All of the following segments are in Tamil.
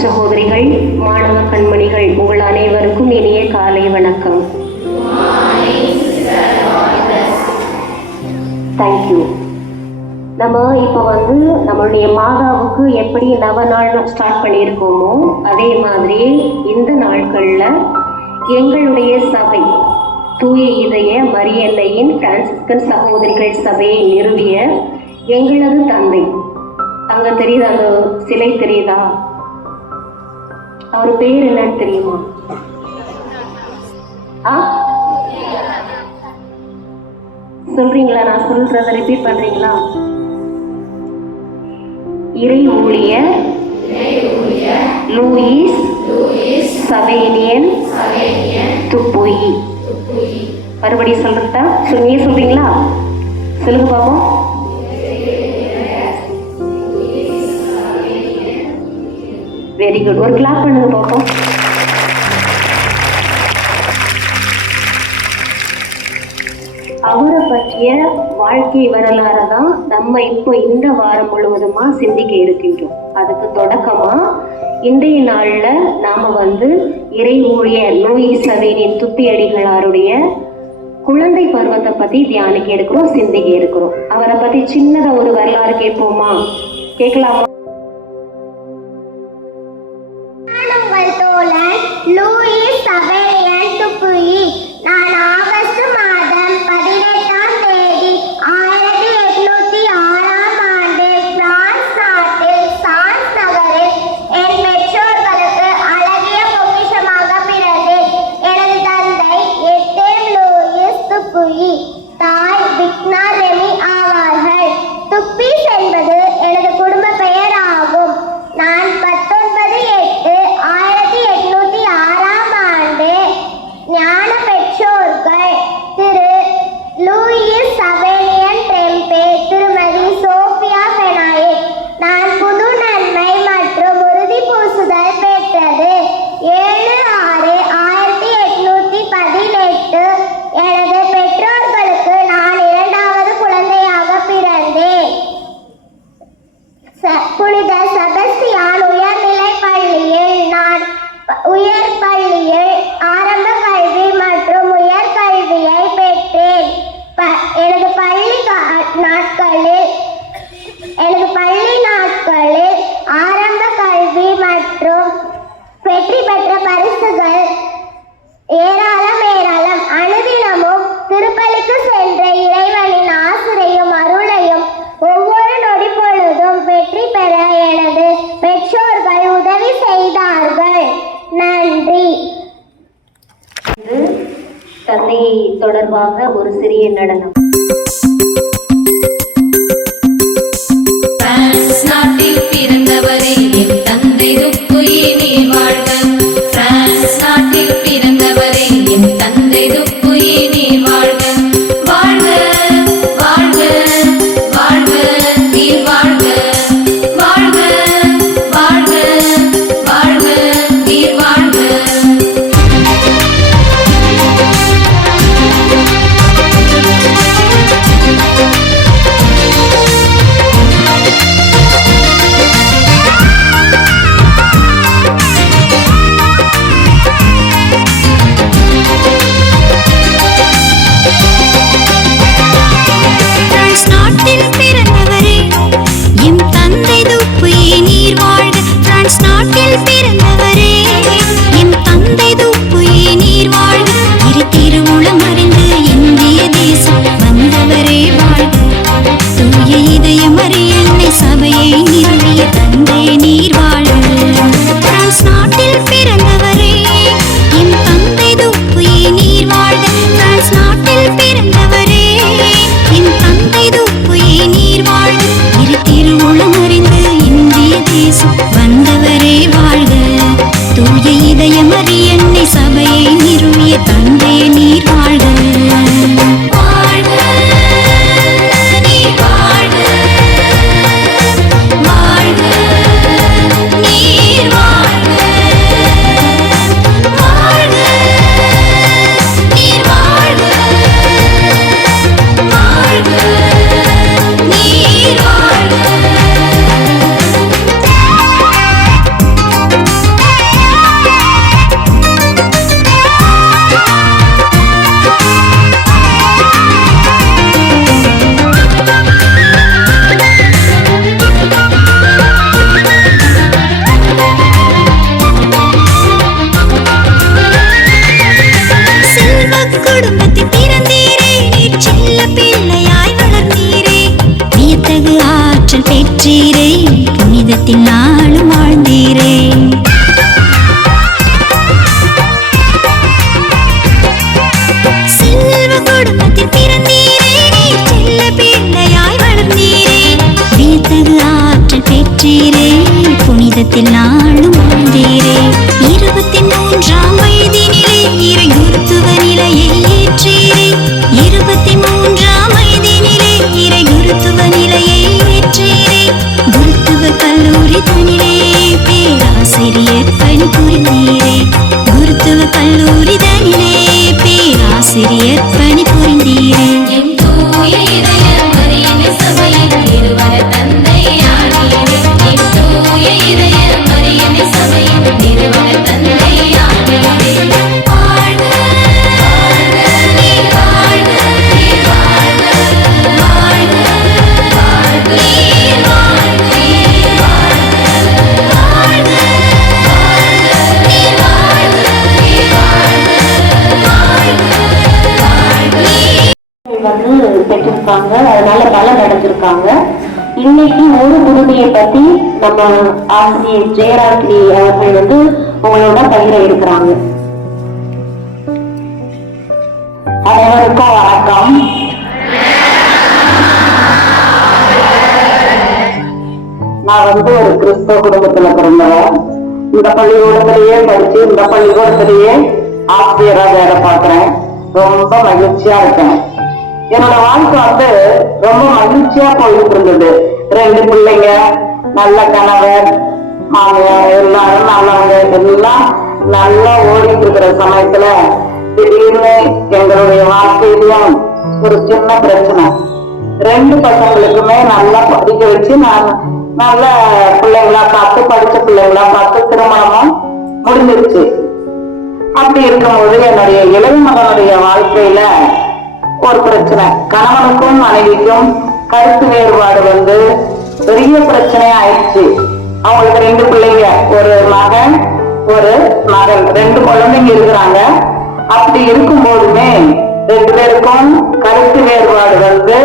சகோதரிகள், மாணவ கண்மணிகள், உங்கள் அனைவருக்கும் இனிய காலை வணக்கம். தேங்க்யூ. நம்ம இப்போ நம்மளுடைய மாதாவுக்கு எப்படி நவநாள் ஸ்டார்ட் பண்ணியிருக்கோமோ அதே மாதிரி இந்த நாட்களில் எங்களுடைய சபை தூய இதய மரியன்னையின் பிரான்சிஸ்கன் சகோதரிகள் சபையை நிறுவிய எங்களது தந்தை, அங்க தெரியுதா, அந்த சிலை தெரியுதா? அவர் பேர் என்னன்னு தெரியுமா? சொல்றீங்களா? நான் சொல்றத ரிப்பீட் பண்றீங்களா? இறை ஊழியர் லூயிஸ் சவேனியன் துப்புயி. மறுபடியும் சொல்றதா? நீங்க சொல்றீங்களா? சொல்லுங்க பாப்போம். Very good. ஒரு கிளாப் பண்ணுங்க பாப்போம். அவரை பற்றிய வாழ்க்கை வரலாறு தான் நம்ம இப்போ இந்த வாரம் முழுவதுமா சிந்திக்க இருக்கின்றோம். அதுக்கு தொடக்கமா இன்றைய நாள்ல நாம இறை ஊழியர் லூயிஸ் சவேனியன் துப்பியடிகளாருடைய குழந்தை பருவத்தை பத்தி தியானிக்க இருக்கிறோம், சிந்திக்க இருக்கிறோம். அவரை பத்தி சின்னதா ஒரு வரலாறு கேட்போமா? கேட்கலாமா? லூயிஸ் சவேனியன் துப்புயி. நான் ஆகஸ்ட் மாதம் 18ஆம் தேதி 1806ஆம் ஆண்டு பிரான்ஸ் நாட்டில் சான்ஸ் நகரில் என் பெற்றோர்களுக்கு அழகிய பொக்கிஷமாக பிறந்தேன். எனது தந்தை எட்டேம் லூயிஸ் துப்புயி, தாய் விக்னா ரெமி ஆவார்கள். துப்பீஸ் என்பது எனது குடும்ப பெயர் ஆகும். நான் 19/8/1806ஆம் ஆண்டு ஞான பெற்றோர்கள் திரு லூயிஸ் சவேனியன் டெம்பே, திருமதி சோபியா பெனாயிக். நான் புது நன்மை மற்றும் உறுதி பூசுதல் பெற்றது. 7/6/1818 எனது பெற்றோர்களுக்கு நான் இரண்டாவது குழந்தையாக பிறந்தேன். புனித செபஸ்தியான் உயர்நிலை பள்ளியில் நான் உயர் பள்ளியில் ஆரம்ப கல்வி மற்றும் உயர்கல்வியை பெற்றேன். எனது பள்ளி நாட்களில் ஆரம்ப கல்வி மற்றும் வெற்றி பெற்ற பரிசுகள் ஏராளம். அனுதினமும் திருப்பலிக்கு சென்ற இறைவனின் ஆசிரையும் அருளையும் ஒவ்வொரு நொடி பொழுதும் வெற்றி பெற எனது பெற்றோர்கள் உதவி செய்தார்கள். நன்றி. தந்தையை தொடர்பாக ஒரு சிறிய நடனம். பிரான்ஸ் நாட்டில் பிறந்தவரே என் தந்தை துப்புயி நீர் வாழ்க. பிரான்ஸ் நாட்டில் பிறந்தவரே என் தந்தை துப்புயி நீர் வாழ்க. வாழ்க வாழ்க வாழ்க நீர் வாழ்க. வாழ்க வாழ்க வாழ்க நீர் வாழ்க. பண்ணிருக்காங்க, அதனால பலன் அடைஞ்சிருக்காங்க. இன்னைக்கு ஒரு புதுமையை பத்தி நம்ம ஆசிரியர் ஜெயராஜி அவர்கள் வந்து உங்களோட பகிர இருக்கிறாங்க. அனைவருக்கும் வணக்கம். நான் வந்து ஒரு கிறிஸ்தவ குடும்பத்துல பிறந்தவன். இந்த பள்ளிக்கூடத்திலேயே படிச்சு இந்த பள்ளிக்கூடத்திலேயே ஆசிரியரா வேலை பார்க்கிறேன். ரொம்ப மகிழ்ச்சியா இருக்கேன். என்னோட வாழ்க்கை வந்து ரொம்ப மகிழ்ச்சியா போயிட்டு இருந்தது. 2 பிள்ளைங்க, நல்ல கணவர், மாமியார், எல்லாரும் நல்லவங்க, எல்லாம் நல்லா ஓடிட்டு இருக்கிற சமயத்துல திடீர்னு எங்களுடைய வாழ்க்கையிலும் ஒரு சின்ன பிரச்சனை. 2 பசங்களுக்குமே நல்லா படிக்க வச்சு நான் நல்ல பிள்ளைங்களா பார்த்து, படிச்ச பிள்ளைங்களா பார்த்து திருமணமும் முடிஞ்சிருச்சு. அப்படி இருக்கும்போது என்னுடைய இளைய மகனுடைய வாழ்க்கையில ஒரு பிரச்சனை. கணவனுக்கும் மனைவிக்கும் கருத்து வேறுபாடு வந்து பெரிய பிரச்சனையா ஆயிடுச்சு. அவங்களுக்கு 2 பிள்ளைங்க, ஒரு மகன் ஒரு மகள், 2 குழந்தைங்க இருக்கிறாங்க. அப்படி இருக்கும் போதுமே 2 பேருக்கும் கருத்து வேறுபாடு வந்து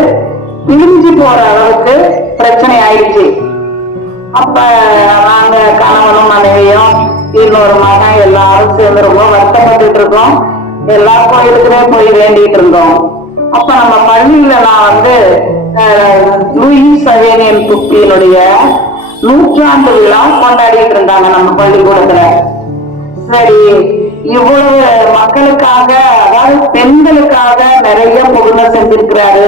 பிரிஞ்சு போற அளவுக்கு பிரச்சனை ஆயிடுச்சு. அப்ப நாங்க கணவனும் மனைவியும் இன்னொரு மகன் எல்லாரும் சேர்ந்து ரொம்ப வருத்தப்பட்டு இருக்கோம். எல்லா கோயிலுக்குமே போய் வேண்டிட்டு இருந்தோம். அப்ப நம்ம பள்ளியில நான் வந்து லூயிஸ் சவேனியன் துப்பியினுடைய 100ஆண்டு விழா கொண்டாடிட்டு இருந்தாங்க நம்ம பள்ளிக்கூடத்துல. சரி, இவ்வளவு மக்களுக்காக, அதாவது பெண்களுக்காக நிறைய புதுமை செஞ்சிருக்கிறாரு,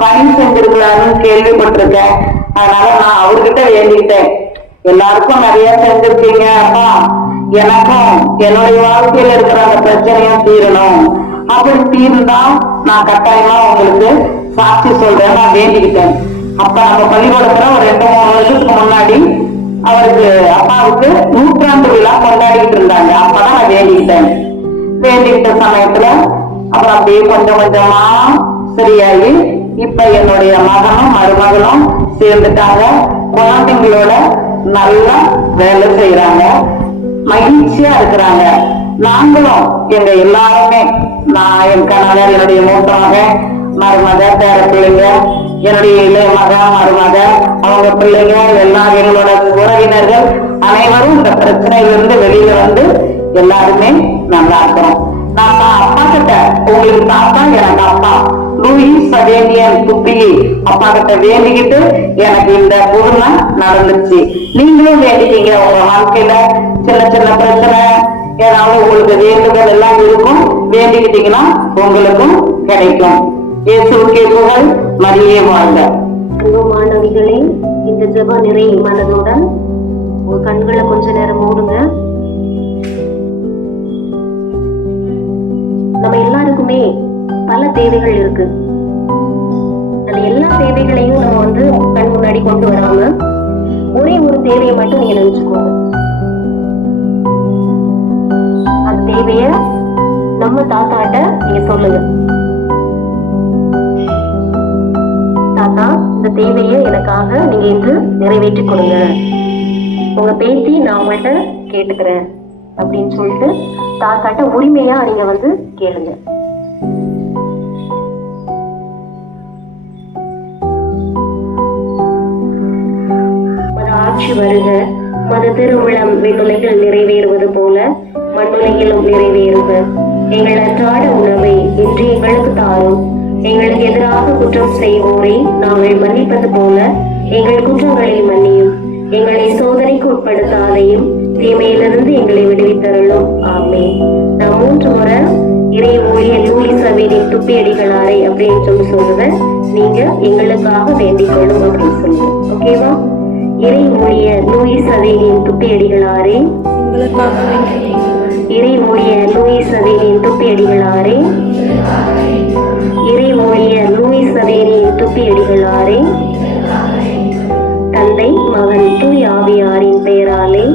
பணி செஞ்சிருக்கிறாருன்னு கேள்விப்பட்டிருக்கேன். அதனால நான் அவர்கிட்ட வேண்டிட்டேன், எல்லாருக்கும் நிறைய செஞ்சிருக்கீங்க அப்பா, எனக்கும் என்னுடைய வாழ்க்கையில இருக்கிற அந்த பிரச்சனையும் தீரணும். அப்படி தீர்ந்தா நான் கட்டாயமா உங்களுக்கு சாட்சி சொல்றேன் நான் வேண்டிக்கிட்டேன். அப்ப நம்ம பள்ளிக்கூடத்துல ஒரு 2-3 வருஷத்துக்கு முன்னாடி அவருக்கு அப்பாவுக்கு 100ஆண்டு விழா கொண்டாடிட்டு இருந்தாங்க. அப்பதான் நான் வேண்டிக்கிட்டேன். வேண்டிக்கிட்ட சமயத்துல அப்புறம் அப்படியே கொஞ்சம் கொஞ்சமா சரியாகி இப்ப என்னுடைய மகனும் மருமகளும் சேர்ந்துட்டாங்க. குழந்தைங்களோட நல்லா வேலை செய்யறாங்க, மகிழ்ச்சியா இருக்கிறாங்க. நாங்களும் எங்க எல்லாருமே, நான், என் கணவர், என்னுடைய மூத்த மகன், மருமக, பேர பிள்ளைங்க, என்னுடைய இளைய மக, மருமக, அவங்க பிள்ளைங்க, எல்லாம் எங்களோட உறவினர்கள் அனைவரும் இந்த பிரச்சனையிலிருந்து வெளியில வந்து எல்லாருமே நல்லா இருக்கிறோம். நான் அப்பா கிட்ட, உங்களுக்கு தாத்தா எனக்கு அப்பா, லூயிஸ் சவேனியன் துப்பி அப்பா கிட்ட வேண்டிக்கிட்டு எனக்கு இந்த புதுமை நடந்துச்சு. நீங்களும் வேண்டிட்டீங்க, உங்க வாழ்க்கையில சின்ன சின்ன பிரச்சனை ஏதாவது உங்களுக்கு வேண்டுதல் எல்லாம் இருக்கும், வேண்டிக்கிட்டீங்கன்னா உங்களுக்கும் கிடைக்கும். இயேசுவுக்கே புகழ், மரியே வாழ்க. மாணவிகளே, இந்த ஜெப நிறை மனதுடன் உங்க கண்களை கொஞ்ச நேரம் மூடுங்க. நம்ம எல்லாருக்குமே பல தேவைகள் இருக்கு. அந்த எல்லா தேவைகளையும் நம்ம வந்து கண் முன்னாடி கொண்டு வராம ஒரே ஒரு தேவையை மட்டும் நீங்க நினைச்சுக்கோங்க. அந்த தேவைய நம்ம தாத்தாட்ட நீங்க சொல்லுங்க, தாத்தா இந்த தேவையை எனக்காக நீங்க இன்று நிறைவேற்றி கொடுங்க, உங்க பேத்தி நான் உங்கள்கிட்ட கேட்டுக்கிறேன் அப்படின்னு சொல்லிட்டு தாத்தாட்ட உரிமையா நீங்க வந்து கேளுங்க. ஆட்சி வருக, மது திருவிழம் விண்ணுலகில் நிறைவேறுவது போல மண்ணுலகிலும் நிறைவேறுக. எங்கள் அன்றாட உணவை இன்று எங்களுக்கு தாரும். எங்களுக்கு எதிராக குற்றம் செய்வோரை நாங்கள் மன்னிப்பது போல எங்கள் குற்றங்களை மன்னியும். எங்களை சோதனைக்கு உட்படுத்தாதையும் தீமையிலிருந்து எங்களை விடுவித்தருளும். ஆமென். நான் 3 முறை இறை ஊழியர் லூயிஸ் சவேனியன் துப்பியடிகளாரை அப்படின்னு சொல்லி சொல்லுவேன். நீங்க எங்களுக்காக வேண்டிக் கொள்ளும் அப்படின்னு சொல்லுங்க. ஓகேவா? இறை ஊழியர் லூயிஸ் சவேனியன் துப்பியடிகளாரே, இறை ஊழியர் லூயிஸ் சவேனியன் துப்பியடிகளாரே, இறை ஊழியர் லூயிஸ் சவேனியன் துப்பியடிகளாரே, தந்தை மகன் தூய் ஆவியாரின் பெயராலே.